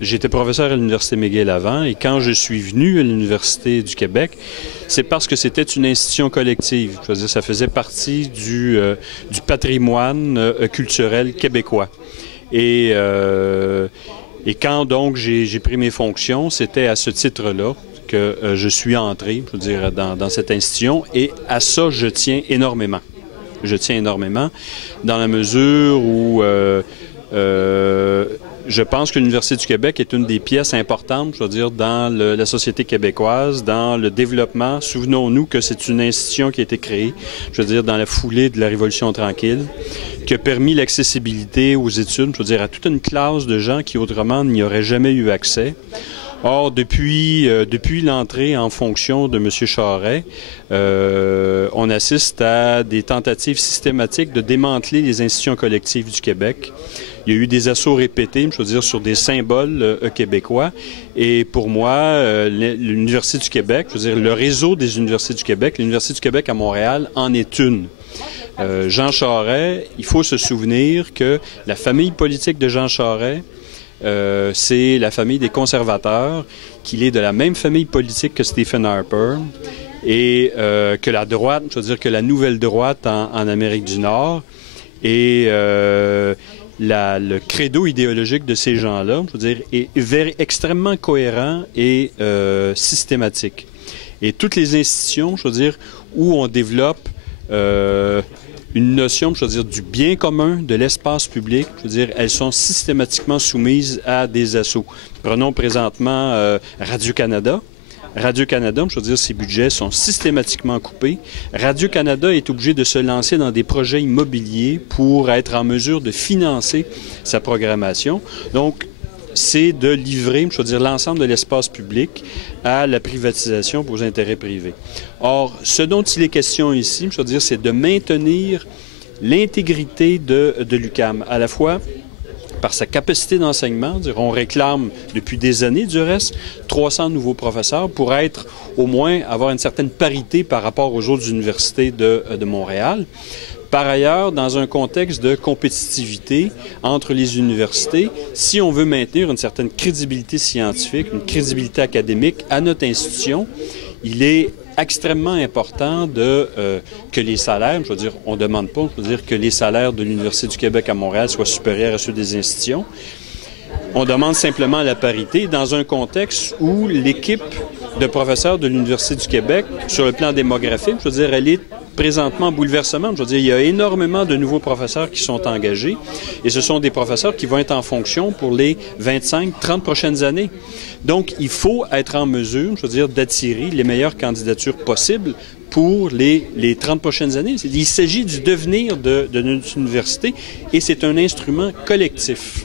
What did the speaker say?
J'étais professeur à l'Université McGill avant et quand je suis venu à l'Université du Québec, c'est parce que c'était une institution collective. Je veux dire, ça faisait partie du patrimoine culturel québécois. Et quand donc j'ai pris mes fonctions, c'était à ce titre-là que je suis entré, je veux dire, dans cette institution et à ça, je tiens énormément. Je tiens énormément dans la mesure où je pense que l'Université du Québec est une des pièces importantes, je veux dire, dans la société québécoise, dans le développement. Souvenons-nous que c'est une institution qui a été créée, je veux dire, dans la foulée de la Révolution tranquille, qui a permis l'accessibilité aux études, je veux dire, à toute une classe de gens qui autrement n'y auraient jamais eu accès. Or, depuis l'entrée en fonction de M. Charest, on assiste à des tentatives systématiques de démanteler les institutions collectives du Québec. Il y a eu des assauts répétés, je veux dire, sur des symboles québécois. Et pour moi, l'Université du Québec, je veux dire, le réseau des universités du Québec, l'Université du Québec à Montréal en est une. Jean Charest, il faut se souvenir que la famille politique de Jean Charest, c'est la famille des conservateurs, qu'il est de la même famille politique que Stephen Harper et que la droite, je veux dire que la nouvelle droite en Amérique du Nord et le credo idéologique de ces gens-là, je veux dire, est extrêmement cohérent et systématique. Et toutes les institutions, je veux dire, où on développe une notion, je veux dire, du bien commun, de l'espace public, je veux dire, elles sont systématiquement soumises à des assauts. Prenons présentement Radio-Canada. Radio-Canada, je veux dire, ses budgets sont systématiquement coupés. Radio-Canada est obligé de se lancer dans des projets immobiliers pour être en mesure de financer sa programmation. Donc, c'est de livrer, je veux dire, l'ensemble de l'espace public à la privatisation pour aux intérêts privés. Or, ce dont il est question ici, je veux dire, c'est de maintenir l'intégrité de l'UQAM, à la fois par sa capacité d'enseignement. On réclame depuis des années, du reste, 300 nouveaux professeurs pour être, au moins, avoir une certaine parité par rapport aux autres universités de Montréal. Par ailleurs, dans un contexte de compétitivité entre les universités, si on veut maintenir une certaine crédibilité scientifique, une crédibilité académique à notre institution, il est extrêmement important que les salaires, je veux dire, on ne demande pas, je veux dire, que les salaires de l'Université du Québec à Montréal soient supérieurs à ceux des institutions. On demande simplement la parité dans un contexte où l'équipe de professeurs de l'Université du Québec, sur le plan démographique, je veux dire, elle est présentement en bouleversement. Je veux dire, il y a énormément de nouveaux professeurs qui sont engagés et ce sont des professeurs qui vont être en fonction pour les 25-30 prochaines années. Donc, il faut être en mesure, je veux dire, d'attirer les meilleures candidatures possibles pour les 30 prochaines années. Il s'agit du devenir de notre université et c'est un instrument collectif.